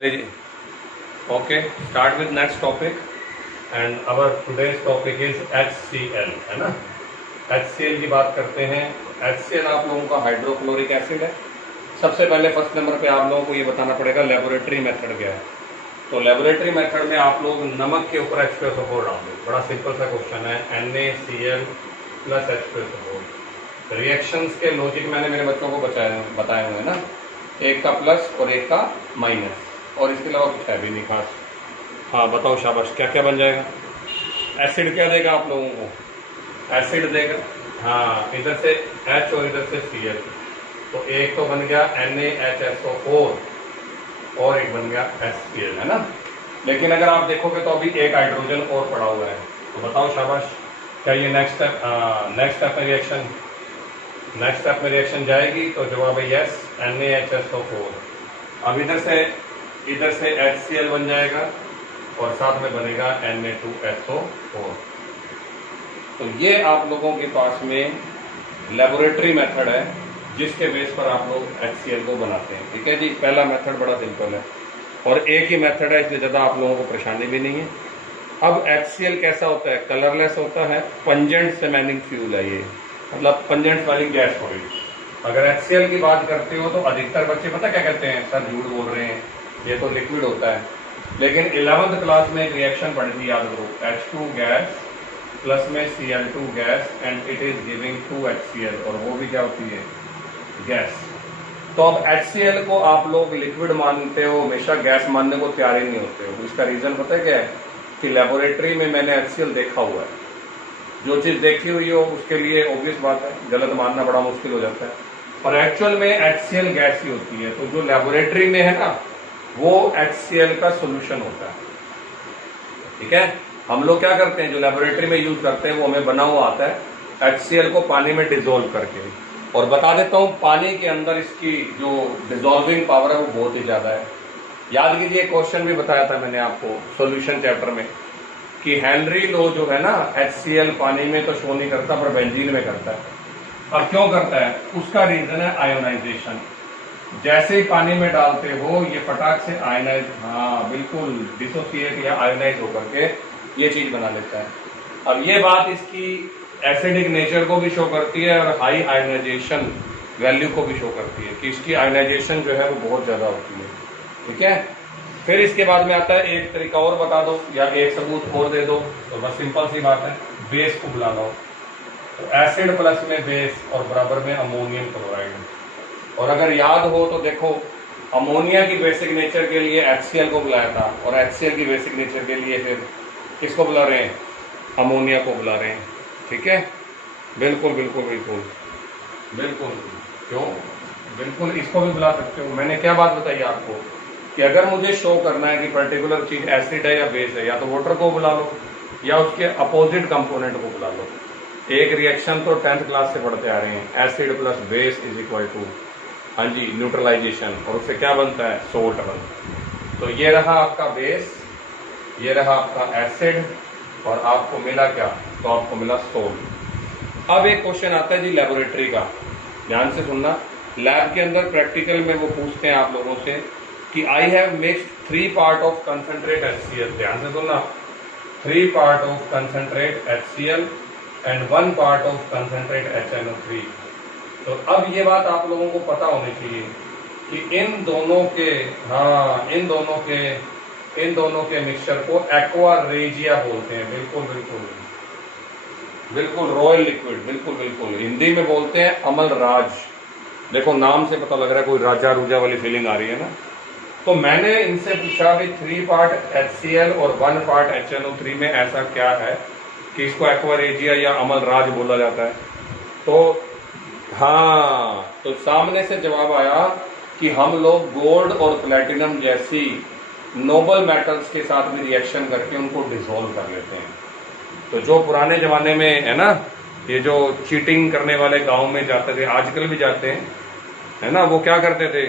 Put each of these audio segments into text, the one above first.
Okay, start with next topic, and our today's topic is HCl, है ना। HCl की बात करते हैं। HCl आप लोगों का हाइड्रोक्लोरिक एसिड है। सबसे पहले फर्स्ट नंबर पे आप लोगों को ये बताना पड़ेगा लेबोरेटरी मेथड क्या है। तो लेबोरेटरी मेथड में आप लोग नमक के ऊपर H2SO4 डाल दो। बड़ा सिंपल सा क्वेश्चन है, NaCl प्लस H2SO4। रिएक्शंस के लॉजिक मैंने मेरे बच्चों को बताए हुए हैं ना, एक का प्लस और एक का माइनस, और इसके अलावा कुछ है भी नहीं खास। हाँ बताओ शाबाश, क्या क्या बन जाएगा। एसिड क्या देगा आप लोगों को, एसिड देगा। हाँ, इधर से H और इधर से Cl, तो एक तो बन गया NaHSO4 और एक बन गया HCl, है ना। लेकिन अगर आप देखोगे तो अभी एक हाइड्रोजन और पड़ा हुआ है, तो बताओ शाबाश, क्या ये नेक्स्ट स्टेप में रिएक्शन जाएगी। तो जवाब है यस, NaHSO4। अब इधर से HCl बन जाएगा और साथ में बनेगा Na2SO4। तो ये आप लोगों के पास में लेबोरेटरी मेथड है जिसके बेस पर आप लोग HCl को बनाते हैं। ठीक है जी, पहला मेथड बड़ा सिंपल है और एक ही मेथड है, इसलिए ज़्यादा आप लोगों को परेशानी भी नहीं है। अब HCl कैसा होता है, कलरलेस होता है, पंजेंट स्मेलिंग फ्यूल है ये, मतलब पंजेंट स्मेलिंग गैस हो रही। अगर HCl की बात करते हो तो अधिकतर बच्चे पता क्या कहते हैं, सर झूठ बोल रहे हैं, ये तो लिक्विड होता है। लेकिन 11th क्लास में एक रिएक्शन पढ़ी थी, याद करो, H2 गैस प्लस में Cl2 gas and it is giving 2HCl, और वो भी क्या होती है, गैस। तो अब HCl को आप लोग लिक्विड मानते हो, हमेशा गैस मानने को तैयार ही नहीं होते हो। इसका रीजन पता है क्या है, कि लेबोरेटरी में मैंने HCl देखा हुआ है। जो चीज देखी हुई हो उसके लिए ऑब्वियस बात है गलत मानना बड़ा मुश्किल हो जाता है, पर एक्चुअल में HCl गैस ही होती है। तो जो लेबोरेटरी में है ना, वो HCl का सोल्यूशन होता है। ठीक है, हम लोग क्या करते हैं, जो लेबोरेटरी में यूज करते हैं वो हमें बना हुआ आता है HCl को पानी में डिसोल्व करके। और बता देता हूं, पानी के अंदर इसकी जो डिसॉल्विंग पावर है वो बहुत ही ज्यादा है। याद कीजिए, क्वेश्चन भी बताया था मैंने आपको सॉल्यूशन चैप्टर में, कि हेनरी लो जो है ना, HCl पानी में तो शो नहीं करता पर बेंजीन में करता है। और क्यों करता है, उसका रीजन है आयोनाइजेशन। जैसे ही पानी में डालते हो ये फटाक से आयनाइज, हाँ बिल्कुल, डिसोसिएट या आयोनाइज होकर के ये चीज बना लेता है। अब ये बात इसकी एसिडिक नेचर को भी शो करती है और हाई आयोनाइजेशन वैल्यू को भी शो करती है, कि इसकी आयोनाइजेशन जो है वो बहुत ज्यादा होती है। ठीक है, फिर इसके बाद में आता है, एक तरीका और बता दो या एक सबूत और दे दो, तो बस सिंपल सी बात है, बेस को बुला लो। तो एसिड प्लस में बेस और बराबर में अमोनियम क्लोराइड। और अगर याद हो तो देखो, अमोनिया की बेसिक नेचर के लिए HCl को बुलाया था, और HCl की बेसिक नेचर के लिए फिर किसको बुला रहे हैं, अमोनिया को बुला रहे हैं। ठीक है, बिल्कुल बिल्कुल बिल्कुल बिल्कुल, क्यों, बिल्कुल इसको भी बुला सकते हो। मैंने क्या बात बताई आपको, कि अगर मुझे शो करना है कि पर्टिकुलर चीज एसिड है या बेस है, या तो वाटर को बुला लो या उसके अपोजिट कंपोनेंट को बुला लो। एक रिएक्शन तो 10th क्लास से पढ़ते आ रहे हैं, acid plus base is equal to, हाँ जी, न्यूट्रलाइजेशन, और उससे क्या बनता है, सोल्ट बनता है। तो ये रहा आपका बेस, ये रहा आपका एसिड, और आपको मिला क्या, तो आपको मिला सोल्ट। अब एक क्वेश्चन आता है जी लेबोरेटरी का, ध्यान से सुनना। लैब के अंदर प्रैक्टिकल में वो पूछते हैं आप लोगों से कि I have mixed 3 part of concentrate HCl, ध्यान से सुनना, 3 part of concentrate HCl and 1 part of concentrate HNO3। तो अब ये बात आप लोगों को पता होनी चाहिए कि इन दोनों के मिक्सचर को एक्वा रेजिया बोलते हैं। बिल्कुल बिल्कुल बिल्कुल, रॉयल लिक्विड, बिल्कुल बिल्कुल, हिंदी में बोलते हैं अमल राज। देखो नाम से पता लग रहा है कोई राजा रूजा वाली फीलिंग आ रही है ना। तो मैंने इनसे पूछा कि 3 पार्ट HCl और 1 पार्ट HNO3 में ऐसा क्या है कि इसको एक्वा रेजिया या अमल राज बोला जाता है। तो हाँ, तो सामने से जवाब आया कि हम लोग गोल्ड और प्लेटिनम जैसी नोबल मेटल्स के साथ भी रिएक्शन करके उनको डिसॉल्व कर लेते हैं। तो जो पुराने जमाने में है ना, ये जो चीटिंग करने वाले गांव में जाते थे, आजकल भी जाते हैं, है ना, वो क्या करते थे,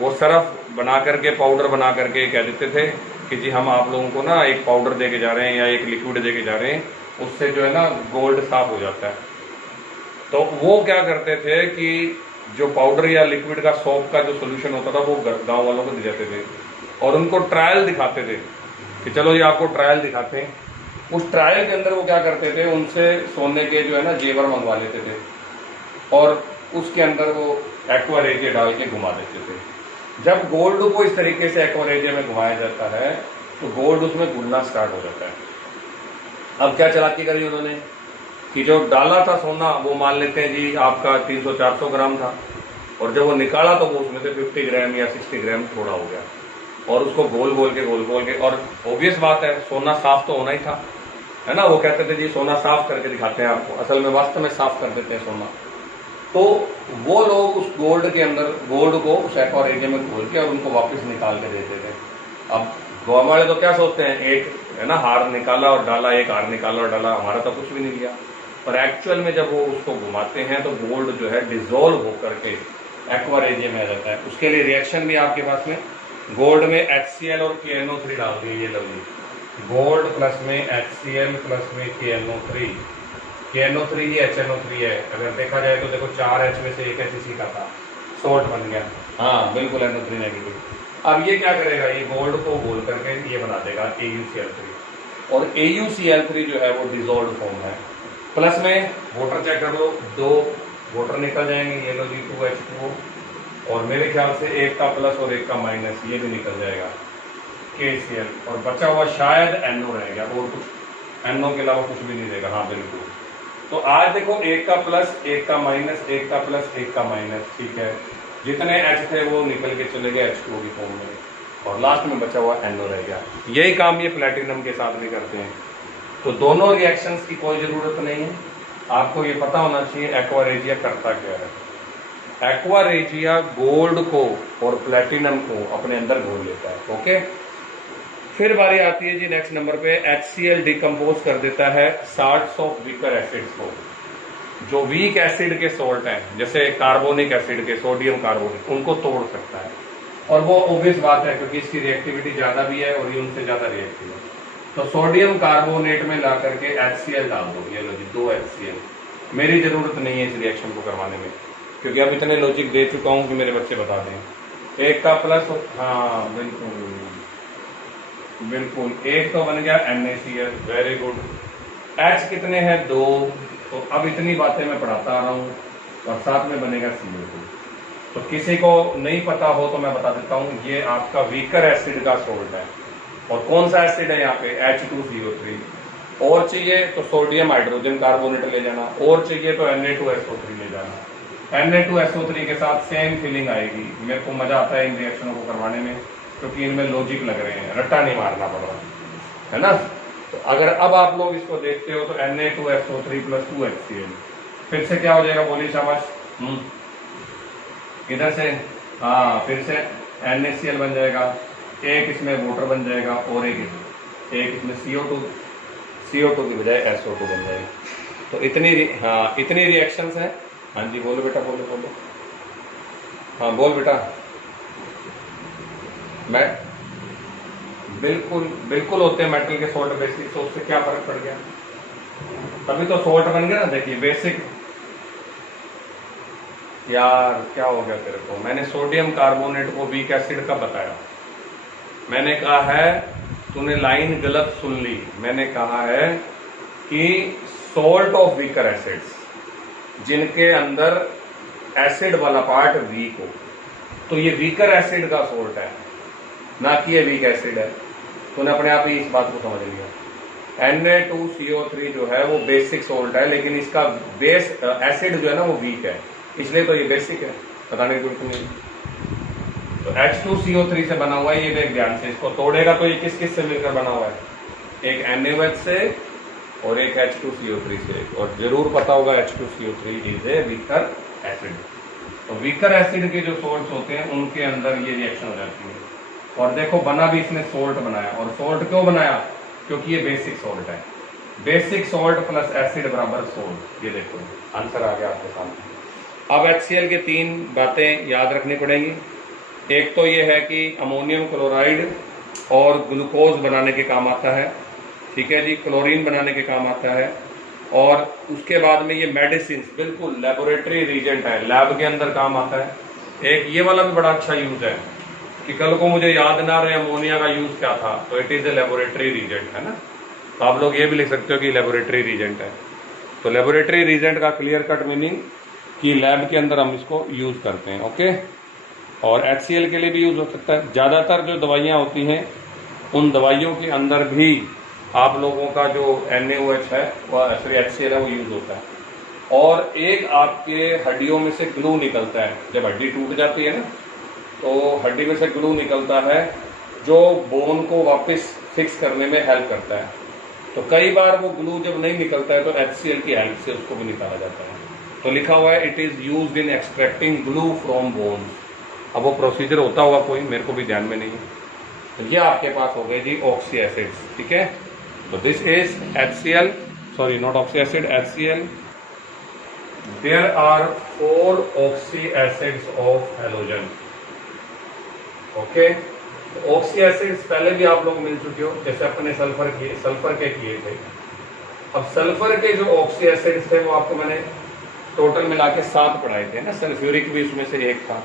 वो सरफ बना करके, पाउडर बना करके कह देते थे कि जी हम आप लोगों को ना एक पाउडर दे के जा रहे हैं या एक लिक्विड दे के जा रहे हैं, उससे जो है ना गोल्ड साफ हो जाता है। तो वो क्या करते थे कि जो पाउडर या लिक्विड का सोप का जो सोल्यूशन होता था वो गांव वालों को दे जाते थे। और उनको ट्रायल दिखाते थे कि चलो ये आपको ट्रायल दिखाते हैं। उस ट्रायल के अंदर वो क्या करते थे, उनसे सोने के जो है ना जेवर मंगवा लेते थे और उसके अंदर वो एक्वारेजिया डाल के घुमा देते थे। जब गोल्ड को इस तरीके से एक्वारेजिया में घुमाया जाता है तो गोल्ड उसमें घुलना स्टार्ट हो जाता है। अब क्या चालाकी करी उन्होंने कि जो डाला था सोना वो मान लेते हैं जी आपका 300-400 ग्राम था, और जब वो निकाला तो वो उसमें से 50 ग्राम या 60 ग्राम थोड़ा हो गया, और उसको गोल गोल के और ऑब्वियस बात है सोना साफ तो होना ही था, है ना। वो कहते थे जी सोना साफ करके दिखाते हैं आपको, असल में वास्तव में साफ कर देते हैं सोना। तो वो लोग उस गोल्ड के अंदर गोल्ड को उस एक्वारेजिया में खोल के और उनको वापस निकाल के देते थे। अब गोवा वाले तो क्या सोचते हैं, एक है ना हार निकाला और डाला, एक हार निकाला और डाला, हमारा तो कुछ भी नहीं लिया। पर एक्चुअल में जब वो उसको घुमाते हैं तो गोल्ड जो है डिजोल्व होकर के एक्वारेजिया में आ जाता है। उसके लिए रिएक्शन भी आपके पास में गोल्ड में HCl और KNO3 डाल दिए, ये लो जी, गोल्ड प्लस में HCl प्लस में KNO3 ही HNO3 है। अगर देखा जाए तो देखो 4H में से एक HC का था, सोल्ट बन गया, हाँ बिल्कुल NO3 नेगेटिव। अब ये क्या करेगा, ये गोल्ड को घोल करके ये बना देगा AuCl3, और AuCl3 जो है वो डिजोल्व फॉर्म है। प्लस में वाटर चेक कर लो, 2 वाटर निकल जाएंगे, ये लो जी 2H2O, और मेरे ख्याल से एक का प्लस और एक का माइनस ये भी निकल जाएगा KCl, और बचा हुआ शायद NO रह गया, और कुछ NO के अलावा कुछ भी नहीं रहेगा, हाँ बिल्कुल। तो आज देखो एक का प्लस, एक का माइनस, एक का प्लस, एक का माइनस, ठीक है। जितने H थे वो निकल के चले गए H2O की फॉर्म में, और लास्ट में बचा हुआ NO रह गया। यही काम ये प्लेटिनम के साथ भी करते हैं। तो दोनों रिएक्शंस की कोई जरूरत नहीं है, आपको ये पता होना चाहिए एक्वारेजिया करता क्या है। एक्वारेजिया गोल्ड को और प्लेटिनम को अपने अंदर घोल लेता है, ओके। फिर बारी आती है जी नेक्स्ट नंबर पे, HCl डिकम्पोज कर देता है साल्ट्स ऑफ वीकर एसिड्स को। जो वीक एसिड के सोल्ट हैं, जैसे कार्बोनिक एसिड के, सोडियम कार्बोनिक, उनको तोड़ सकता है। और वो ऑब्वियस बात है क्योंकि इसकी रिएक्टिविटी ज्यादा भी है और ये उनसे ज्यादा रिएक्टिव है। तो सोडियम कार्बोनेट में ला करके HCl डाल दो, ये लो जी 2 HCl। मेरी जरूरत नहीं है इस रिएक्शन को करवाने में, क्योंकि अब इतने लॉजिक दे चुका हूं कि मेरे बच्चे बता दें। एक का प्लस, हाँ बिल्कुल बिल्कुल, एक तो बन गया NaCl, वेरी गुड। H कितने हैं, 2, तो अब इतनी बातें मैं पढ़ाता आ रहा हूँ, और साथ में बनेगा CO2। तो किसी को नहीं पता हो तो मैं बता देता हूँ, ये आपका वीकर एसिड का सोल्ट है। और कौन सा एसिड है यहाँ पे, H2CO3। और चाहिए तो सोडियम हाइड्रोजन कार्बोनेट ले जाना, और चाहिए तो Na2SO3 ले जाना। Na2SO3 के साथ सेम फीलिंग आएगी। मेरे को मजा आता है इन रिएक्शनों को करवाने में, क्योंकि इनमें लॉजिक लग रहे हैं, रट्टा नहीं मारना पड़ रहा है ना। तो अगर अब आप लोग इसको देखते हो तो Na2SO3 प्लस 2 HCl, फिर से क्या हो जाएगा, बोलिए शाबाश। इधर से हाँ फिर से NaCl बन जाएगा, एक इसमें वाटर बन जाएगा, और एक इसमें CO2 की बजाय SO2 बन जाएगी। तो इतनी रिएक्शंस हैं। हाँ जी बोलो बेटा, बोलो। हाँ बोल बेटा। मैं बिल्कुल होते हैं मेटल के सोल्ट बेसिक, तो उससे क्या फर्क पड़ गया, तभी तो सोल्ट बन गया ना। देखिए बेसिक, यार क्या हो गया तेरे को, मैंने सोडियम कार्बोनेट को वीक एसिड का बताया। मैंने कहा है, तूने लाइन गलत सुन ली। मैंने कहा है कि सोल्ट ऑफ वीकर एसिड्स, जिनके अंदर एसिड वाला पार्ट वीक हो, तो ये वीकर एसिड का सोल्ट है, ना कि ये वीक एसिड है। तूने अपने आप ही इस बात को समझ लिया। Na2CO3 जो है वो बेसिक सोल्ट है, लेकिन इसका बेस एसिड जो है ना वो वीक है, इसलिए तो ये बेसिक है, बताने की जरूरत नहीं। तो H2CO3 से बना हुआ है, ये देख ध्यान से, इसको तोड़ेगा तो ये किस से मिलकर बना हुआ है, एक NaOH से और एक H2CO3 से। और जरूर पता होगा H2CO3 is a weaker acid. तो वीकर एसिड के जो सोल्ट होते हैं उनके अंदर ये रिएक्शन हो जाती है। और देखो बना भी इसने सोल्ट बनाया, और सोल्ट क्यों बनाया, क्योंकि ये बेसिक सोल्ट है। बेसिक सोल्ट प्लस एसिड बराबर सोल्ट, ये देखो आंसर आ गया आपके सामने। अब HCl के 3 बातें याद रखनी पड़ेंगी। एक तो ये है कि अमोनियम क्लोराइड और ग्लूकोज बनाने के काम आता है, ठीक है जी, क्लोरीन बनाने के काम आता है। और उसके बाद में ये मेडिसिन, बिल्कुल लेबोरेटरी रीजेंट है, लैब के अंदर काम आता है। एक ये वाला भी बड़ा अच्छा यूज है, कि कल को मुझे याद ना रहे अमोनिया का यूज क्या था, तो it is a laboratory reagent, है ना। तो आप लोग ये भी लिख सकते हो कि लेबोरेटरी रीजेंट है। तो लेबोरेटरी रीजेंट का क्लियर कट मीनिंग कि लैब के अंदर हम इसको यूज करते हैं, ओके। और HCl के लिए भी यूज हो सकता है। ज्यादातर जो दवाइयां होती हैं उन दवाइयों के अंदर भी आप लोगों का जो NaOH है वह सॉरी HCl है वो यूज होता है। और एक आपके हड्डियों में से ग्लू निकलता है, जब हड्डी टूट जाती है ना तो हड्डी में से ग्लू निकलता है जो बोन को वापस फिक्स करने में हेल्प करता है। तो कई बार वो ग्लू जब नहीं निकलता है तो HCl की हेल्प से उसको भी निकाला जाता है। तो लिखा हुआ है it is used in extracting glue from bones. अब वो प्रोसीजर होता होगा कोई, मेरे को भी ध्यान में नहीं है। तो ये आपके पास हो गए जी ऑक्सी एसिड्स, ठीक है। तो this is HCl, sorry not oxy acid, HCl। There are 4 oxy acids of halogen, okay. Oxy acids पहले भी आप लोग मिल चुके हो, जैसे अपने सल्फर के किए थे। अब सल्फर के जो ऑक्सी एसिड्स थे वो आपको मैंने टोटल मिला के 7 पढ़ाए थे ना, सल्फ्यूरिक भी उसमें से एक था।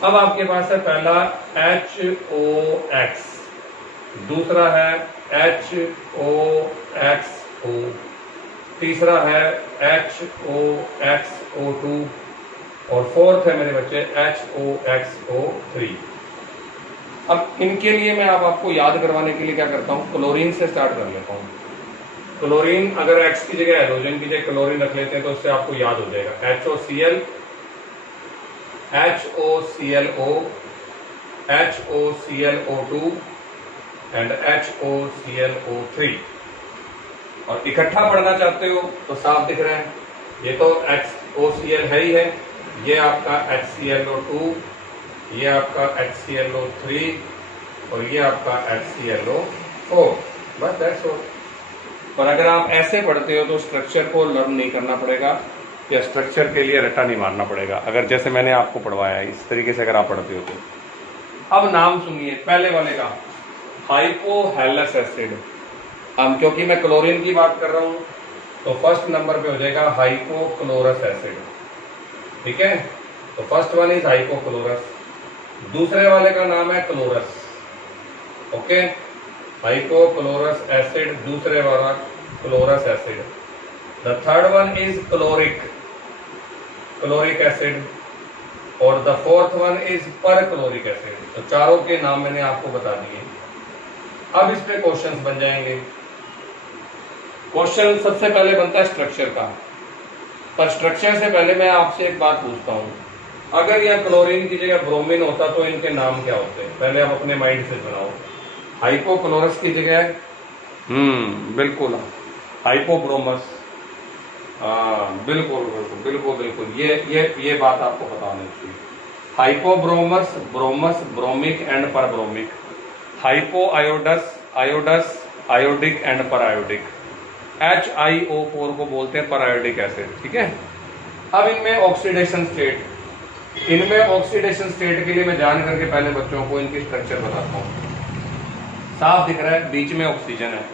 अब आपके पास है पहला HOX, दूसरा है HOXO, तीसरा है HOXO2 और फोर्थ है मेरे बच्चे HOXO3। अब इनके लिए मैं अब आपको याद करवाने के लिए क्या करता हूं, क्लोरीन से स्टार्ट कर लेता हूं। क्लोरीन अगर X की जगह हाइड्रोजन की जगह क्लोरीन रख लेते हैं तो उससे आपको याद हो जाएगा HOCl, HOClO, HOClO2 and HOClO3। और इकट्ठा पढ़ना चाहते हो तो साफ दिख रहा है, ये तो HOCl है ही है, ये आपका HClO2, ये आपका HClO3 और ये आपका HClO4, बस दैट्स ऑल। पर अगर आप ऐसे पढ़ते हो तो स्ट्रक्चर को लर्न नहीं करना पड़ेगा या स्ट्रक्चर के लिए रट्टा नहीं मारना पड़ेगा, अगर जैसे मैंने आपको पढ़वाया है इस तरीके से अगर आप पढ़ते हो तो। अब नाम सुनिए पहले वाले का, हाइपोहेलस एसिड। अब क्योंकि मैं क्लोरीन की बात कर रहा हूं तो फर्स्ट नंबर पे हो जाएगा हाइपोक्लोरस एसिड, ठीक है। तो फर्स्ट वन इज हाइपोक्लोरस, दूसरे वाले का नाम है क्लोरस, ओके। हाइपोक्लोरस एसिड, दूसरे वाला chlorous acid. The third one is chloric acid और the fourth one is perchloric acid. तो चारों के नाम मैंने आपको बता दिए। अब इस पे क्वेश्चंस बन जाएंगे। क्वेश्चन सबसे पहले बनता है स्ट्रक्चर का, पर स्ट्रक्चर से पहले मैं आपसे एक बात पूछता हूं, अगर यह क्लोरीन की जगह ब्रोमीन होता तो इनके नाम क्या होते हैं, पहले आप अपने माइंड से बनाओ। हाइपोक्लोरस की जगह बिल्कुल हाइपोब्रोमस, बिल्कुल बिल्कुल बिल्कुल बिल्कुल, ये बात आपको पता होनी चाहिए। Hypobromous, bromous, bromic and perbromic. Hypoiodous, iodous, iodic and periodic. HiO4 को बोलते हैं परायोडिक एसिड, ठीक है। अब इनमें ऑक्सीडेशन स्टेट, के लिए मैं जान करके पहले बच्चों को इनकी स्ट्रक्चर बताता हूं। साफ दिख रहा है बीच में ऑक्सीजन है,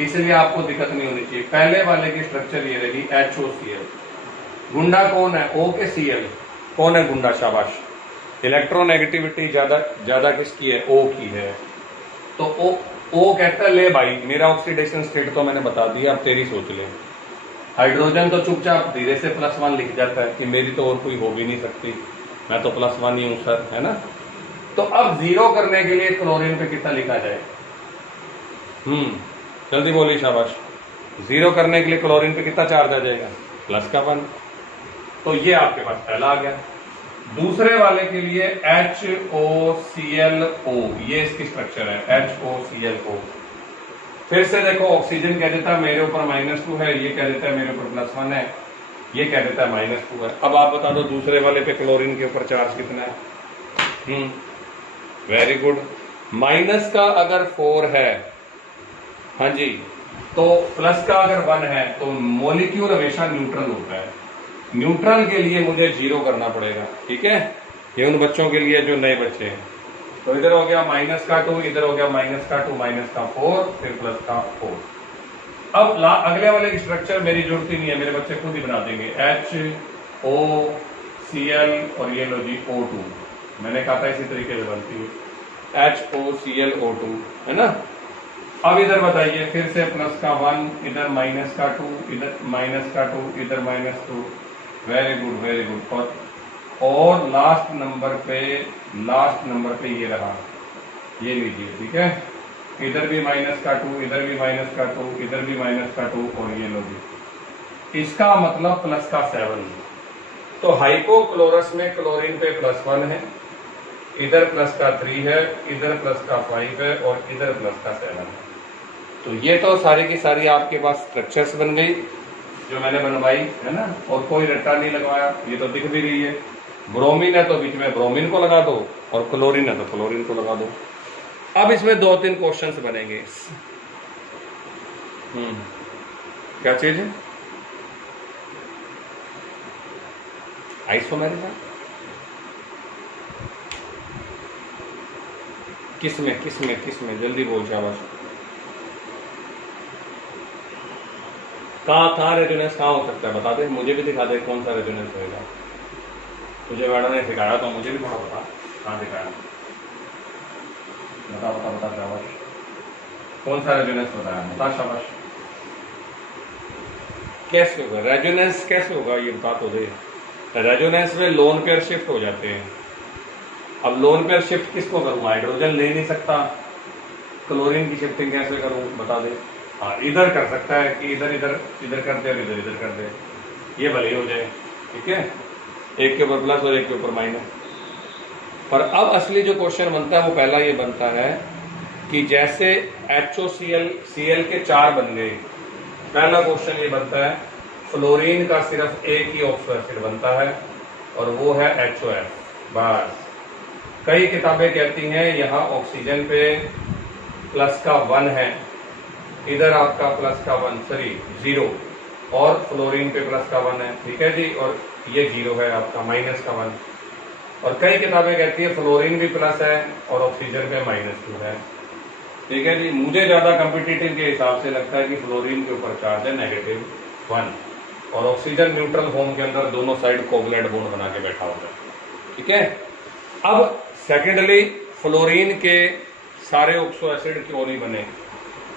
इसलिए आपको दिक्कत नहीं होनी चाहिए। पहले वाले की स्ट्रक्चर ये रही HOCl। गुंडा कौन है, O के Cl, कौन है गुंडा, शाबाश। इलेक्ट्रोनेगेटिविटी ज्यादा किसकी है, O की है। तो O कहता है ले भाई मेरा ऑक्सीडेशन स्टेट तो मैंने बता दिया, अब तेरी सोच ले। हाइड्रोजन तो चुपचाप धीरे से +1 लिख जाता है कि मेरी तो और कोई हो भी नहीं सकती, मैं तो +1 ही हूं सर, है ना। तो अब 0 करने के लिए क्लोरीन पे कितना लिखा जाए, जल्दी बोलिए, शाबाश। 0 करने के लिए क्लोरीन पे कितना चार्ज आ जाएगा, +1। तो ये आपके पास पहला आ गया। दूसरे वाले के लिए HOClO, ये इसकी स्ट्रक्चर है HOClO। फिर से देखो ऑक्सीजन कह देता है मेरे ऊपर -2 है, ये कह देता है मेरे ऊपर +1 है, ये कह देता है -2 है। अब आप बता दो दूसरे वाले पे क्लोरीन के ऊपर चार्ज कितना है। Very good. माइनस का अगर 4 है, हाँ जी, तो प्लस का अगर 1 है तो मॉलिक्यूल हमेशा न्यूट्रल होता है। न्यूट्रल के लिए मुझे 0 करना पड़ेगा, ठीक है। ये उन बच्चों के लिए जो नए बच्चे हैं। तो इधर हो गया -2, इधर हो गया -2, -4, फिर +4। अब अगले वाले की स्ट्रक्चर मेरी जरूरत ही नहीं है, मेरे बच्चे खुद ही बना देंगे। HOCl और ये लो जी O2। मैंने कहा था इसी तरीके से बनती है HOClO2, है ना। अब इधर बताइए फिर से प्लस का 1, इधर माइनस का 2, इधर माइनस का 2, इधर -2। Very good very good. और लास्ट नंबर पे ये रहा, ये लीजिए, ठीक है। इधर भी माइनस का 2, इधर भी माइनस का 2, इधर भी माइनस का 2, और ये लो जी, इसका मतलब प्लस का 7। तो हाइपोक्लोरस में क्लोरीन पे +1 है, इधर प्लस का 3 है, इधर प्लस का 5 है, और इधर प्लस का 7 है। तो ये तो सारी की सारी आपके पास स्ट्रक्चर्स बन गई जो मैंने बनवाई, है ना। और कोई रट्टा नहीं लगवाया, ये तो दिख भी रही है। ब्रोमीन है तो बीच में ब्रोमीन को लगा दो, और क्लोरीन है तो क्लोरीन को लगा दो। अब इसमें 2-3 क्वेश्चंस बनेंगे। क्या चीज है? आइसोमेरिज्म किसमें जल्दी बोल शाबाश। कहाँ रेजोनेंस कहाँ हो सकता है बता दे, मुझे भी दिखा दे कौन सा रेजोनेंस होगा। तुझे मैडम ने सिखाया तो मुझे भी थोड़ा बता, कहाँ सिखाया, बता शाबाश। कौन सा रेजोनेंस बताया, बता शाबाश। कैसे होगा रेजोनेंस, कैसे होगा ये बता तो दे। रेजोनेंस में लोन पेयर शिफ्ट हो जाते हैं। अब लोन पेयर शिफ्ट किसको करूं, हाइड्रोजन ले नहीं सकता, क्लोरीन की शिफ्टिंग कैसे करूं बता दे। हाँ, इधर कर सकता है कि इधर कर दे और इधर कर दे, ये भले हो जाए, ठीक है। एक के ऊपर प्लस और एक के ऊपर माइनस। पर अब असली जो क्वेश्चन बनता है वो पहला ये बनता है कि जैसे HOCl के 4 बन गए, पहला क्वेश्चन ये बनता है फ्लोरीन का सिर्फ एक ही ऑक्सो एसिड बनता है और वो है HOF बस। कई किताबें कहती हैं यहाँ ऑक्सीजन पे प्लस का 1 है, इधर आपका प्लस का 0, और फ्लोरीन पे प्लस का 1 है, ठीक है जी, और ये 0 है आपका माइनस का 1। और कई किताबें कहती है फ्लोरीन भी प्लस है और ऑक्सीजन पे -2 है, ठीक है जी। मुझे ज्यादा कॉम्पिटिटिव के हिसाब से लगता है कि फ्लोरीन के ऊपर चार्ज है -1 और ऑक्सीजन न्यूट्रल फॉर्म के अंदर दोनों साइड कोवलेंट बॉन्ड बना के बैठा होता है, ठीक है। अब सेकेंडली फ्लोरीन के सारे ऑक्सो एसिड क्यों नहीं बने,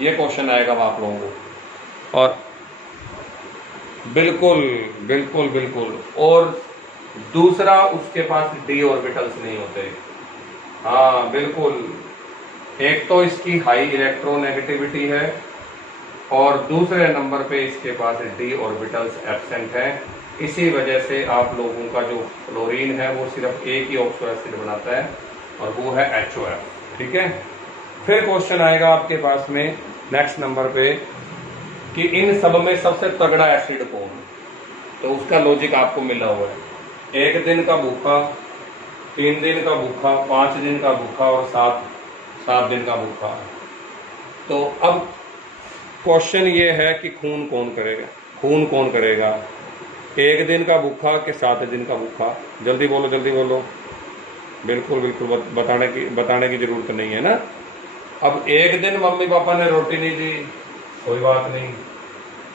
ये क्वेश्चन आएगा आप लोगों को। और बिल्कुल और दूसरा उसके पास d ऑर्बिटल्स नहीं होते। हाँ बिल्कुल, एक तो इसकी हाई इलेक्ट्रोनेगेटिविटी है और दूसरे नंबर पे इसके पास d ऑर्बिटल्स एब्सेंट है। इसी वजह से आप लोगों का जो फ्लोरीन है वो सिर्फ एक ही ऑक्सो एसिड बनाता है और वो है HOF, ठीक है। फिर क्वेश्चन आएगा आपके पास में नेक्स्ट नंबर पे कि इन सब में सबसे तगड़ा एसिड कौन, तो उसका लॉजिक आपको मिला हुआ है। 1 दिन का भूखा, 3 दिन का भूखा, 5 दिन का भूखा और 7 दिन का भूखा। तो अब क्वेश्चन ये है कि खून कौन करेगा, 1 दिन का भूखा कि 7 दिन का भूखा। जल्दी बोलो। बिल्कुल बताने की जरूरत नहीं है ना। अब 1 दिन मम्मी पापा ने रोटी नहीं दी, कोई बात नहीं।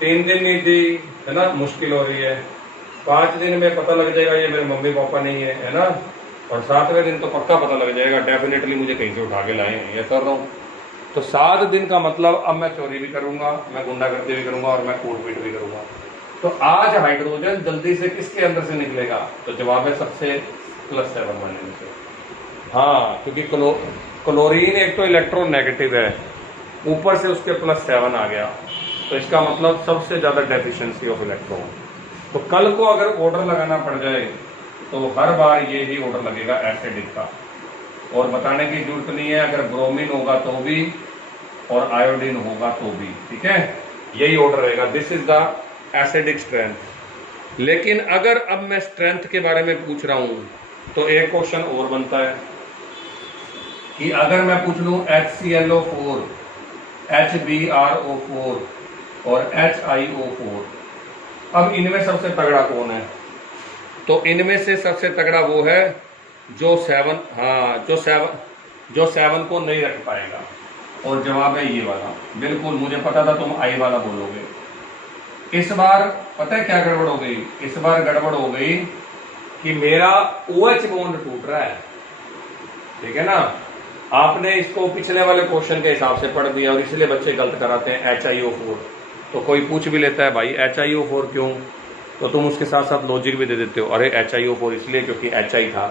3 दिन नहीं दी, है ना, मुश्किल हो रही है। 5 दिन में पता लग जाएगा ये मेरे मम्मी पापा नहीं है ना। और 7वें दिन तो पक्का पता लग जाएगा, डेफिनेटली मुझे कहीं से उठा के लाए हैं, ये कर रहा हूँ। तो 7 दिन का मतलब अब मैं चोरी भी करूंगा, मैं गुंडागर्दी भी करूंगा और मैं कूट-पीट भी करूंगा। तो आज हाइड्रोजन जल्दी से किसके अंदर से निकलेगा, तो जवाब है सबसे +7 बनने में से। हाँ, क्योंकि क्लोरीन एक तो इलेक्ट्रोनेगेटिव है, ऊपर से उसके +7 आ गया, तो इसका मतलब सबसे ज्यादा डेफिशिएंसी ऑफ इलेक्ट्रॉन। तो कल को अगर ऑर्डर लगाना पड़ जाए तो हर बार ये ही ऑर्डर लगेगा एसिडिक का, और बताने की जरूरत नहीं है, अगर ब्रोमीन होगा तो भी और आयोडीन होगा तो भी, ठीक है, यही ऑर्डर रहेगा। This is the acidic strength. लेकिन अगर अब मैं स्ट्रेंथ के बारे में पूछ रहा हूं तो एक क्वेश्चन और बनता है कि अगर मैं पूछ लूं HClO4, HbRO4 और HiO4, अब इनमें सबसे तगड़ा कौन है, तो इनमें से सबसे तगड़ा वो है जो 7 को नहीं रख पाएगा, और जवाब है ये वाला। बिल्कुल, मुझे पता था तुम आई वाला बोलोगे। इस बार पता है क्या गड़बड़ हो गई, इस बार गड़बड़ हो गई कि मेरा OH बॉन्ड टूट रहा है ठीक है ना। आपने इसको पिछले वाले क्वेश्चन के हिसाब से पढ़ दिया और इसलिए बच्चे गलत कराते हैं HiO4। तो कोई पूछ भी लेता है भाई HiO4 क्यों, तो तुम उसके साथ साथ लॉजिक भी दे देते हो, अरे HiO4 इसलिए क्योंकि HI था।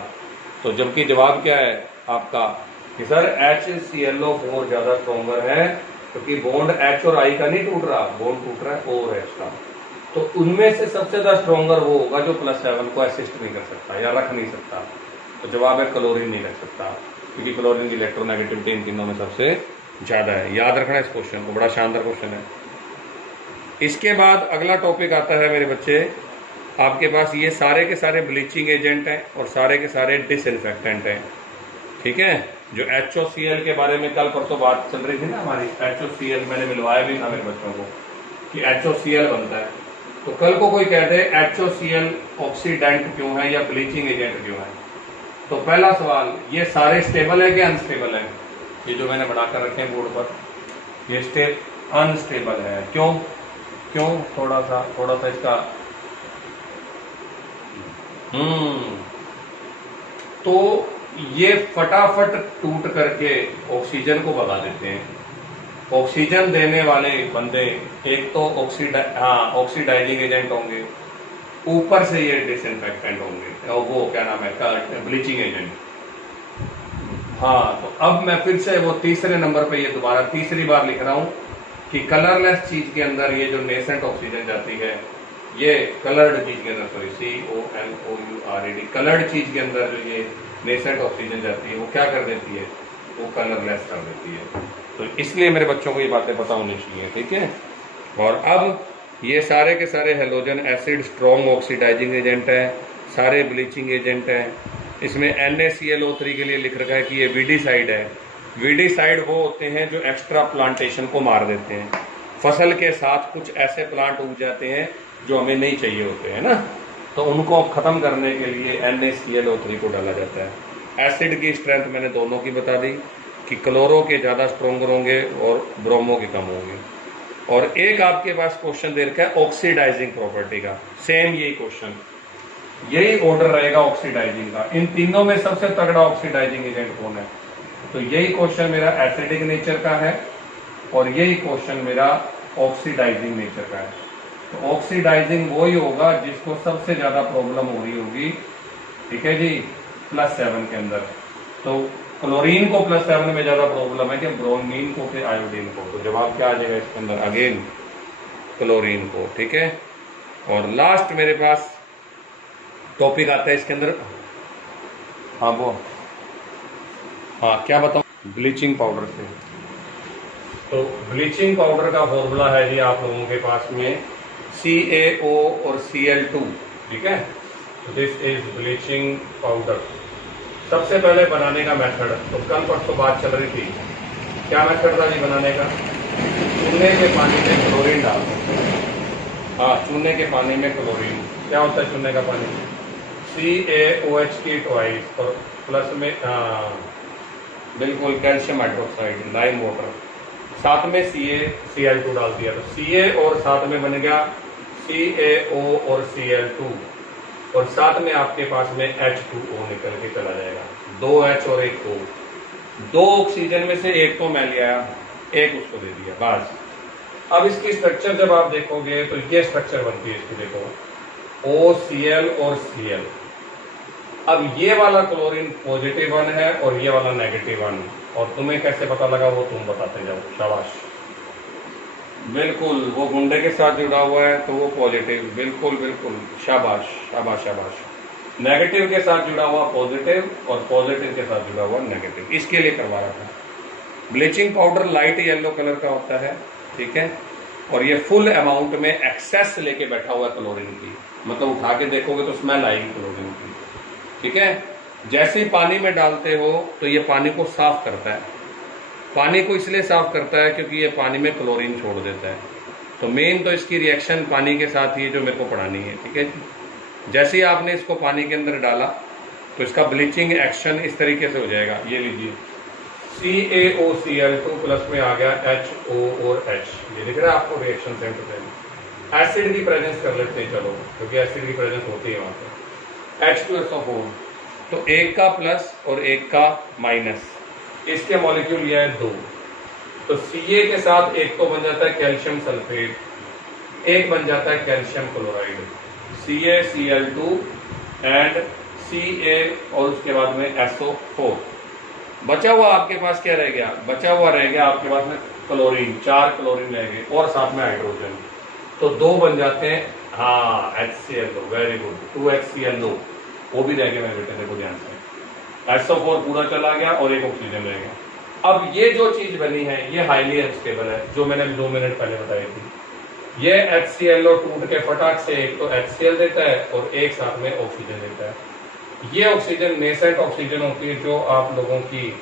तो जबकि जवाब क्या है आपका कि सर HClO4 ज्यादा स्ट्रॉन्गर है, क्योंकि बॉन्ड H और I का नहीं टूट रहा, बॉन्ड टूट रहा है O और H का। तो उनमें से सबसे ज्यादा स्ट्रॉन्गर वो होगा जो +7 को असिस्ट नहीं कर सकता या रख नहीं सकता। तो जवाब है क्लोरीन नहीं रख सकता, क्योंकि क्लोरीन की इलेक्ट्रोनेगेटिविटी इन तीनों में सबसे ज्यादा है। याद रखना इस क्वेश्चन को, बड़ा शानदार क्वेश्चन है। इसके बाद अगला टॉपिक आता है मेरे बच्चे, आपके पास ये सारे के सारे ब्लीचिंग एजेंट हैं और सारे के सारे डिसइंफेक्टेंट हैं, ठीक है। जो HOCl के बारे में कल परसों बात चल रही थी ना हमारी, HOCl मैंने मिलवाया भी था मेरे बच्चों को कि HOCl बनता है। तो कल को कोई कहते हैं HOCl ऑक्सीडेंट क्यों है या ब्लीचिंग एजेंट क्यों है, तो पहला सवाल, ये सारे स्टेबल है कि अनस्टेबल है? ये जो मैंने बनाकर रखे हैं बोर्ड पर, ये अनस्टेबल है। क्यों क्यों? थोड़ा सा इसका तो ये फटाफट टूट करके ऑक्सीजन को भगा देते हैं। ऑक्सीजन देने वाले बंदे एक तो ऑक्सीडाइजिंग एजेंट होंगे, ऊपर से ये डिसइंफेक्टेंट होंगे और वो क्या नाम है ब्लीचिंग एजेंट। हाँ, तो अब मैं फिर से वो तीसरे नंबर पे ये दोबारा तीसरी बार लिख रहा हूं कि कलरलेस चीज के अंदर ये जो नेसेंट ऑक्सीजन जाती है, ये कलर्ड चीज के अंदर, सॉरी COLOURED, कलर्ड चीज के अंदर जो ये नेसेंट ऑक्सीजन जाती है वो क्या कर देती है, वो कलरलेस कर देती है। तो इसलिए मेरे बच्चों को ये बातें पता होनी चाहिए, ठीक है। और अब ये सारे के सारे halogen acid strong oxidizing agent है, सारे ब्लीचिंग एजेंट है। इसमें NaClO3 के लिए लिख रखा है कि ये वीडीसाइड है। वीडीसाइड वो होते हैं जो एक्स्ट्रा प्लांटेशन को मार देते हैं। फसल के साथ कुछ ऐसे प्लांट उग जाते हैं जो हमें नहीं चाहिए होते हैं ना, तो उनको खत्म करने के लिए NaClO3 को डाला जाता है। एसिड की स्ट्रेंथ मैंने दोनों की बता दी कि क्लोरो के ज्यादा स्ट्रॉन्गर होंगे और ब्रोमो के कम होंगे। और एक आपके पास क्वेश्चन दे रखा है ऑक्सीडाइजिंग प्रॉपर्टी का, सेम यही क्वेश्चन, यही ऑर्डर रहेगा ऑक्सीडाइजिंग का। इन तीनों में सबसे तगड़ा ऑक्सीडाइजिंग एजेंट कौन है? तो यही क्वेश्चन मेरा एसिडिक नेचर का है और यही क्वेश्चन मेरा ऑक्सीडाइजिंग नेचर का है। तो ऑक्सीडाइजिंग वो ही होगा जिसको सबसे ज्यादा प्रॉब्लम हो रही होगी, ठीक है जी, +7 के अंदर। तो क्लोरीन को +7 में ज्यादा प्रॉब्लम है कि ब्रोमीन को कि आयोडीन को? तो जवाब क्या आ जाएगा इसके अंदर? अगेन क्लोरीन को, ठीक है। और लास्ट मेरे पास टॉपिक आता है इसके अंदर, क्या बताऊं, ब्लीचिंग पाउडर से। तो ब्लीचिंग पाउडर का फॉर्मूला है जी आप लोगों के पास में CaO और Cl2, ठीक है। This is bleaching powder. सबसे पहले बनाने का मेथड, तो कल परसों बात चल रही थी, क्या मेथड था जी बनाने का? चूने के पानी में क्लोरीन डालते, चूने के पानी में क्लोरीन, क्या होता है चूने का पानी? CaOH की ट्वाइस और प्लस में बिल्कुल कैल्शियम हाइड्रोक्साइड, लाइम वाटर, साथ में Cl2 डाल दिया। तो Ca और साथ में बन गया CaO और Cl2 और साथ में आपके पास में H2O निकल के चला जाएगा। 2H और 1 O, 2 ऑक्सीजन में से 1 तो मैं लिया, 1 उसको दे दिया, बस। अब इसकी स्ट्रक्चर जब आप देखोगे तो ये स्ट्रक्चर बनती है इसकी, देखो OCl और Cl। अब ये वाला क्लोरीन पॉजिटिव वन है और ये वाला नेगेटिव वन, और तुम्हें कैसे पता लगा वो तुम बताते जाओ, शाबाश। बिल्कुल, वो गुंडे के साथ जुड़ा हुआ है तो वो पॉजिटिव, बिल्कुल बिल्कुल, शाबाश शाबाश शाबाश। नेगेटिव के साथ जुड़ा हुआ पॉजिटिव और पॉजिटिव के साथ जुड़ा हुआ नेगेटिव, इसके लिए करवा रहा था। Bleaching powder light yellow colour का होता है, ठीक है, और ये फुल अमाउंट में एक्सेस लेके बैठा हुआ है क्लोरीन की, मतलब उठा के देखोगे तो स्मेल आएगी क्लोरीन की, ठीक है। जैसे ही पानी में डालते हो तो ये पानी को साफ करता है। पानी को इसलिए साफ करता है क्योंकि ये पानी में क्लोरीन छोड़ देता है। तो मेन तो इसकी रिएक्शन पानी के साथ ही जो मेरे को पढ़ानी है, ठीक है। जैसे ही आपने इसको पानी के अंदर डाला तो इसका ब्लीचिंग एक्शन इस तरीके से हो जाएगा, ये लीजिए CaOCl2 प्लस में आ गया HO और H, ये दिख रहा है आपको रिएक्शन सेंटर पे। एसिड की प्रेजेंस कर लेते हैं चलो, क्योंकि एसिड की प्रेजेंस होती है वहां पे। H2SO4, तो एक का प्लस और एक का माइनस, इसके मॉलिक्यूल लिया है 2। तो Ca के साथ एक तो बन जाता है कैल्शियम सल्फेट, एक बन जाता है calcium chloride, CaCl2 and Ca, और उसके बाद में SO4। बचा हुआ आपके पास क्या रह गया? बचा हुआ रह गया आपके पास में क्लोरीन, 4 क्लोरीन रह गए और साथ में हाइड्रोजन, तो 2 बन जाते हैं। हाँ, HCl2, वेरी गुड, 2HCl2 वो भी रह गया मेरे बेटे, देखो ध्यान से। SO4 पूरा चला गया और एक ऑक्सीजन रह गया। अब ये जो चीज बनी है ये हाईली अनस्टेबल है, जो मैंने 2 मिनट पहले बताई थी। ये HClO टूट के फटाक से एक तो HCl देता है और एक साथ में ऑक्सीजन देता है। ये ऑक्सीजन नेसेंट ऑक्सीजन होती है, जो आप लोगों की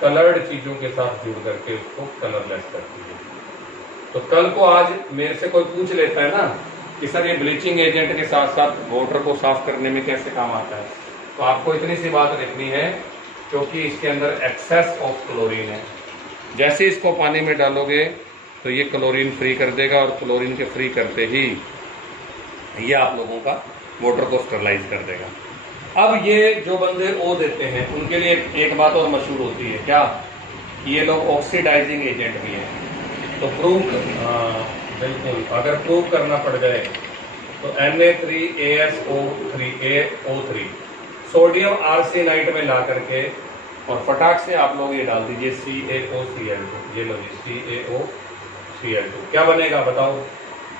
कलर्ड चीजों के साथ जुड़ करके उसको कलरलेस करती है। तो कल को आज मेरे से कोई पूछ लेता है ना कि सर ये ब्लीचिंग एजेंट के साथ साथ वाटर को साफ करने में कैसे काम आता है, तो आपको इतनी सी बात लिखनी है, क्योंकि इसके अंदर एक्सेस ऑफ क्लोरीन है। जैसे इसको पानी में डालोगे तो ये क्लोरीन फ्री कर देगा, और क्लोरीन के फ्री करते ही ये आप लोगों का वाटर को स्टरलाइज कर देगा। अब ये जो बंदे ओ देते हैं उनके लिए एक बात और मशहूर होती है, क्या? ये लोग ऑक्सीडाइजिंग एजेंट भी हैं। तो प्रूव, बिल्कुल, अगर प्रूव करना पड़ जाए तो Na3ASO3 सोडियम आर्सेनाइट में ला करके और फटाक से आप लोग ये डाल दीजिए CaOCl2। ये लो जी, CaOCl2 क्या बनेगा बताओ?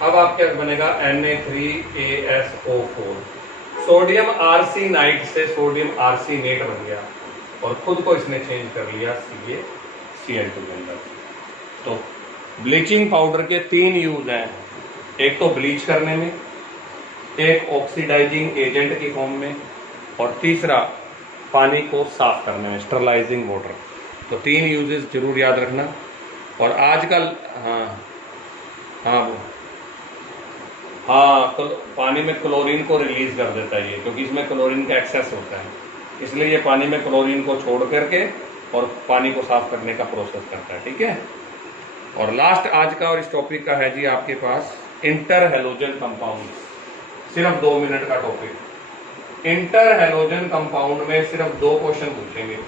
अब आपके बनेगा Na3ASO4, सोडियम आर्सेनाइट से सोडियम आर्सेनेट बन गया और खुद को इसने चेंज कर लिया CaCl2 के अंदर। तो ब्लीचिंग पाउडर के 3 यूज हैं, एक तो ब्लीच करने में, एक ऑक्सीडाइजिंग एजेंट की फॉर्म में, और तीसरा पानी को साफ करने में, स्टरलाइजिंग वाटर। तो 3 यूजेस जरूर याद रखना। और आजकल तो पानी में क्लोरीन को रिलीज कर देता है ये, क्योंकि इसमें क्लोरीन का एक्सेस होता है, इसलिए ये पानी में क्लोरीन को छोड़ करके और पानी को साफ करने का प्रोसेस करता है। ठीक है। और लास्ट आज का और इस टॉपिक का है जी आपके पास इंटर हेलोजन कंपाउंड। सिर्फ 2 मिनट का टॉपिक। इंटर हेलोजन कंपाउंड में सिर्फ 2 क्वेश्चन पूछेंगे।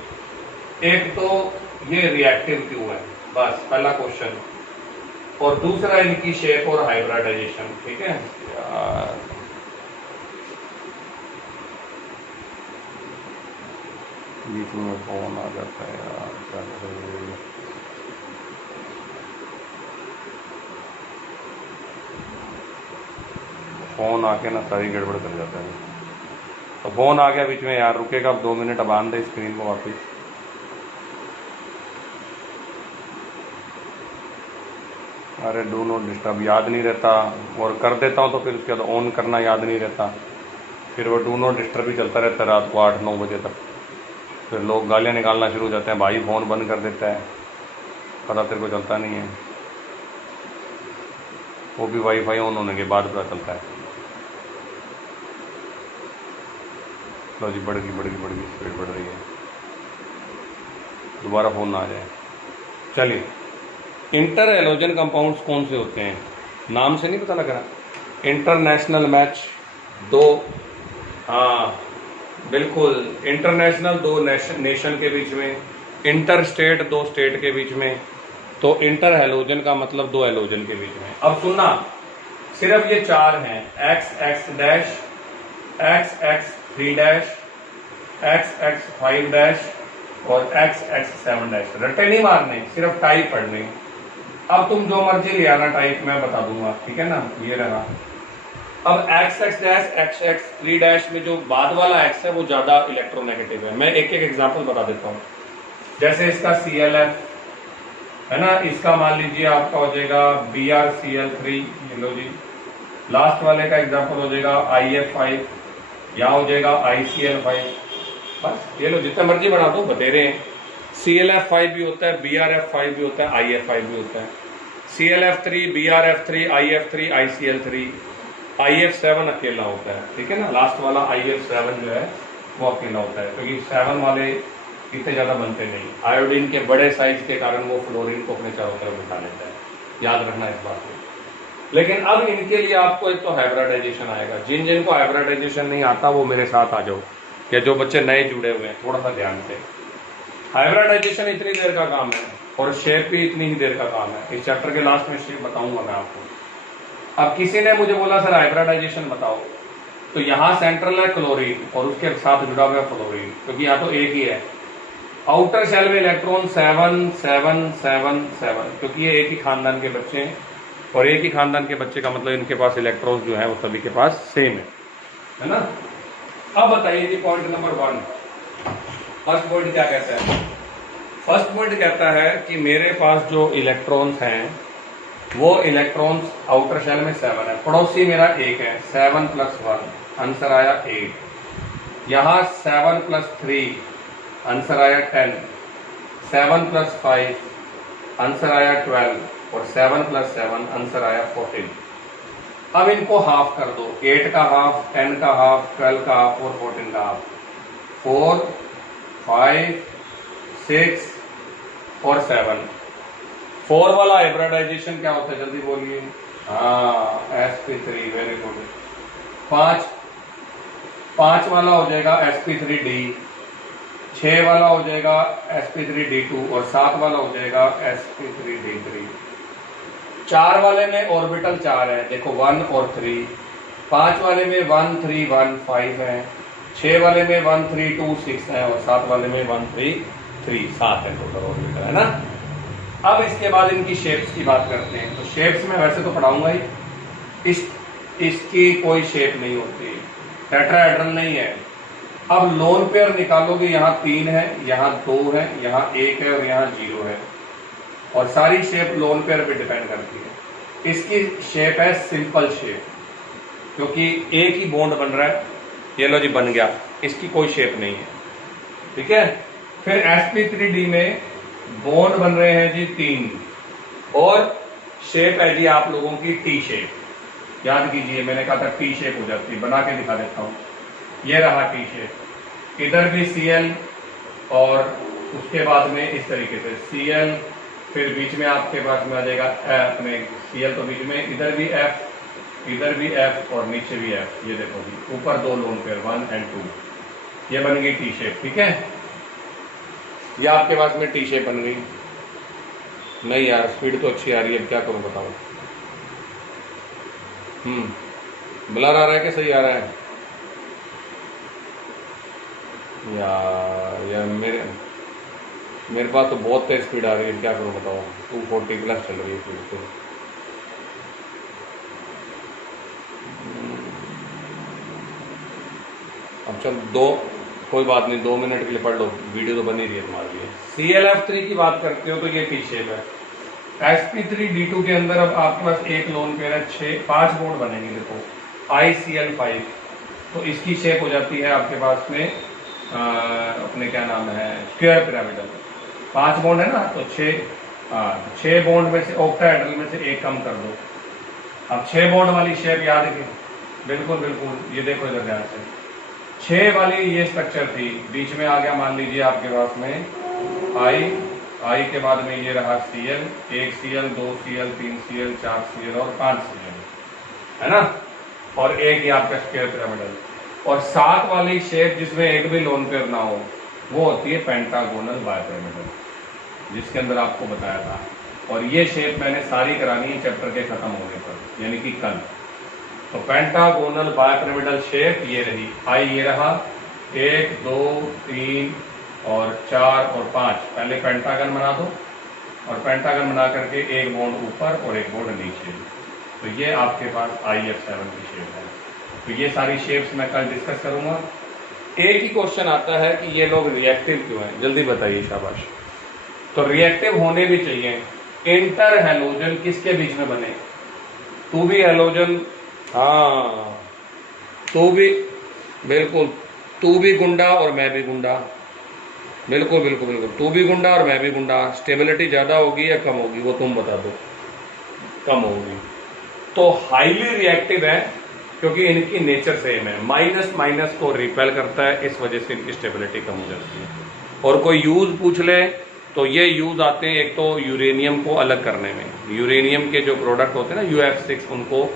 एक तो ये रिएक्टिव क्यों है, बस पहला क्वेश्चन, और दूसरा इनकी शेप और हाइब्रिडाइजेशन। ठीक है यार, बीच में फोन आ जाता है यार, क्या करें? फोन आके ना सारी गड़बड़ कर जाता है। तो फोन आ गया बीच में यार, रुकेगा अब 2 मिनट, अब आन दे स्क्रीन को वापिस। अरे डू नॉट डिस्टर्ब याद नहीं रहता, और कर देता हूँ तो फिर उसके बाद ऑन करना याद नहीं रहता, फिर वो डू नॉट डिस्टर्ब ही चलता रहता है रात को 8-9 बजे तक। फिर लोग गालियाँ निकालना शुरू हो जाते हैं, भाई फ़ोन बंद कर देता है, पता तेरे को चलता नहीं है। वो भी वाईफाई ऑन होने के बाद पता चलता है। लो जी, बढ़ गई स्पीड बढ़ रही है, दोबारा फ़ोन ना आ जाए। चलिए, इंटर हेलोजन कंपाउंड्स कौन से होते हैं? नाम से नहीं पता लग रहा। इंटरनेशनल मैच 2, हाँ बिल्कुल, इंटरनेशनल 2 नेशन के बीच में, इंटर स्टेट 2 स्टेट के बीच में। तो इंटर हेलोजन का मतलब 2 हेलोजन के बीच में। अब सुनना, सिर्फ ये 4 हैं, XX-, XX3-, XX5- और XX7-। रट्टे नहीं मारने, सिर्फ टाइप पढ़ने। अब तुम जो मर्जी ले आना टाइप, मैं बता दूंगा, ठीक है ना। ये रहा। अब XX-, XX3- में जो बाद वाला X है वो ज्यादा इलेक्ट्रोनेगेटिव है। मैं एक एग्जांपल बता देता हूँ। जैसे इसका ClF है ना, इसका मान लीजिए आपका हो जाएगा BrCl3, ये लो जी। लास्ट वाले का एग्जांपल हो जाएगा IF5, यहाँ हो जाएगा ICl5। बस ये लो, जितना मर्जी बना दो, बतेरे हैं। ClF5 भी होता है, BrF5 भी होता है, IF5 भी होता है। ClF3, BrF3, IF3, ICl3, IF7 अकेला होता है। ठीक है ना, लास्ट वाला IF7 जो है वो अकेला होता है, क्योंकि 7 वाले इतने ज्यादा बनते नहीं। आयोडीन के बड़े साइज के कारण वो फ्लोरीन को अपने चारों तरफ बिठा लेता है, याद रखना इस बात को। लेकिन अब इनके लिए आपको एक तो हाइब्रिडाइजेशन आएगा। जिन जिनको हाइब्रिडाइजेशन नहीं आता वो मेरे साथ आ जाओ। या जो बच्चे नए जुड़े हुए हैं थोड़ा सा ध्यान से, हाइब्रिडाइजेशन इतनी देर का काम है और शेप भी इतनी ही देर का काम है। इस चैप्टर के लास्ट में शेप बताऊंगा मैं आपको। अब किसी ने मुझे बोला सर हाइब्रिडाइजेशन बताओ, तो यहां सेंट्रल है क्लोरीन और उसके साथ जुड़ा हुआ है फ्लोरीन, क्योंकि यहां तो एक ही है। आउटर शेल में इलेक्ट्रॉन 7 7 7 7, क्योंकि ये एक ही खानदान के बच्चे हैं और एक ही खानदान के बच्चे का मतलब इनके पास इलेक्ट्रॉन जो है वो सभी के पास सेम है ना। अब बताइए जी पॉइंट नंबर 1, फर्स्ट पॉइंट क्या कहता है? फर्स्ट पॉइंट कहता है कि मेरे पास जो इलेक्ट्रॉन्स हैं वो इलेक्ट्रॉन्स आउटर शेल में 7 है, पड़ोसी मेरा 1 है, 7 + 1 आंसर आया 8। यहां 7 + 3 आंसर आया 10, 7 + 5 आंसर आया 12 और 7 + 7 आंसर आया 14। अब इनको हाफ कर दो, 8 का हाफ, 10 का हाफ, 12 का हाफ और 14 का हाफ। 4 5 6 और 7। 4 वाला हाइब्रिडाइजेशन क्या होता है जल्दी बोलिए? हाँ sp3, वेरी गुड। 5 वाला हो जाएगा sp3d, 6 वाला हो जाएगा sp3d2 और 7 वाला हो जाएगा sp3d3। 4 वाले में ऑर्बिटल 4 है, देखो 1 और 3। 5 वाले में 1 3 1 5 है, 6 वाले में 1 3 2 6 है और 7 वाले में 1 3 3 7 है टोटल ऑर्बिटल, है ना। अब इसके बाद इनकी शेप्स की बात करते हैं। तो शेप्स में वैसे तो पढ़ाऊंगा ही, इसकी कोई शेप नहीं होती, टेट्राहेड्रल नहीं है। अब लोन पेयर निकालोगे, यहाँ 3 है, यहाँ 2 है, यहाँ 1 है और यहाँ 0 है और सारी शेप लोन पेयर पे डिपेंड करती है। इसकी शेप है सिंपल शेप, क्योंकि एक ही बॉन्ड बन रहा है। ये लो जी बन गया, इसकी कोई शेप नहीं है, ठीक है। फिर sp3d में बॉन्ड बन रहे हैं जी 3 और शेप है जी आप लोगों की टी शेप। याद कीजिए मैंने कहा था टी शेप हो जाती है, बना के दिखा देता हूं। ये रहा टी शेप, इधर भी Cl और उसके बाद में इस तरीके से Cl, फिर बीच में आपके पास में आ जाएगा अपने Cl, तो बीच में इधर भी F, इधर भी F और नीचे भी F। ये देखो जी ऊपर 2 लोन पेयर 1 और 2, ये बन गई टी शेप, ठीक है। ये आपके पास में टी शेप बन गई। नहीं यार स्पीड तो अच्छी आ रही है, अब क्या करूं बताओ। ब्लर आ रहा है कि सही आ रहा है? यार मेरे पास तो बहुत तेज स्पीड आ रही है, क्या करूं बताओ। 240+ चल रही है स्पीड तो। अब चल कोई बात नहीं, 2 मिनट के लिए पढ़ लो, वीडियो तो बनी रही है तुम्हारे लिए। ClF3 की बात करते हो तो ये टी शेप है। sp3d2 के अंदर अब आपके पास एक लोन पेयर है, 5 बॉन्ड बनेंगे, देखो ICl5, तो इसकी शेप हो जाती है आपके पास में अपने क्या नाम है स्क्वायर पिरामिडल। 5 बॉन्ड है ना, तो 6 बॉन्ड में से ऑक्टाहेड्रल में से एक कम कर दो। अब 6 बॉन्ड वाली शेप याद है? बिल्कुल बिल्कुल, ये देखो इधर ध्यान से, 6 वाली ये स्ट्रक्चर थी, बीच में आ गया मान लीजिए आपके पास में I के बाद में ये रहा Cl, 1 Cl 2 Cl 3 Cl 4 Cl और 5 Cl, है ना, और एक ही आपका स्क्वायर पिरामिडल। और 7 वाली शेप जिसमें एक भी लोन पेयर ना हो वो होती है पेंटागोनल बायपिरामिडल, जिसके अंदर आपको बताया था। और ये शेप मैंने सारी करानी है चैप्टर के खत्म होने पर, यानी कि कल। तो पेंटागोनल बायपिरामिडल शेप ये रही, आई ये रहा 1 2 3 और 4 और 5। पहले पेंटागन बना दो और पेंटागन बना करके एक बॉन्ड ऊपर और एक बॉन्ड नीचे, तो ये आपके पास IF7 की शेप है। तो ये सारी शेप्स मैं कल डिस्कस करूंगा। एक ही क्वेश्चन आता है कि ये लोग रिएक्टिव क्यों हैं, जल्दी बताइए शाबाश। तो रिएक्टिव होने भी चाहिए। इंटर हेलोजन किसके बीच में बने? तू भी हेलोजन, हाँ तू भी, बिल्कुल तू भी गुंडा और मैं भी गुंडा, बिल्कुल बिल्कुल बिल्कुल, तू भी गुंडा और मैं भी गुंडा। स्टेबिलिटी ज्यादा होगी या कम होगी वो तुम बता दो। कम होगी। तो हाईली रिएक्टिव है क्योंकि इनकी नेचर सेम है, माइनस माइनस को रिपेल करता है, इस वजह से इनकी स्टेबिलिटी कम हो जाती है। और कोई यूज पूछ ले तो ये यूज आते हैं एक तो यूरेनियम को अलग करने में, यूरेनियम के जो प्रोडक्ट होते हैं ना UF6, उनको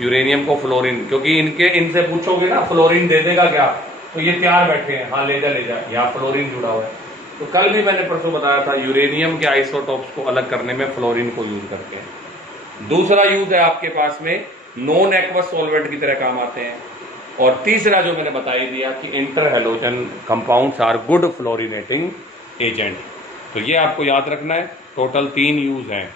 यूरेनियम को फ्लोरीन, क्योंकि इनसे पूछोगे ना फ्लोरीन दे देगा क्या, तो ये तैयार बैठे हैं, हाँ ले जा, यहाँ फ्लोरीन जुड़ा हुआ है। तो कल भी मैंने परसों बताया था यूरेनियम के आइसोटोप्स को अलग करने में फ्लोरीन को यूज करते हैं। दूसरा यूज है आपके पास में नॉन एक्वस सॉल्वेंट की तरह काम आते हैं। और तीसरा जो मैंने बता ही दिया कि inter halogen compounds are good fluorinating agent. तो ये आपको याद रखना है, टोटल 3 यूज हैं।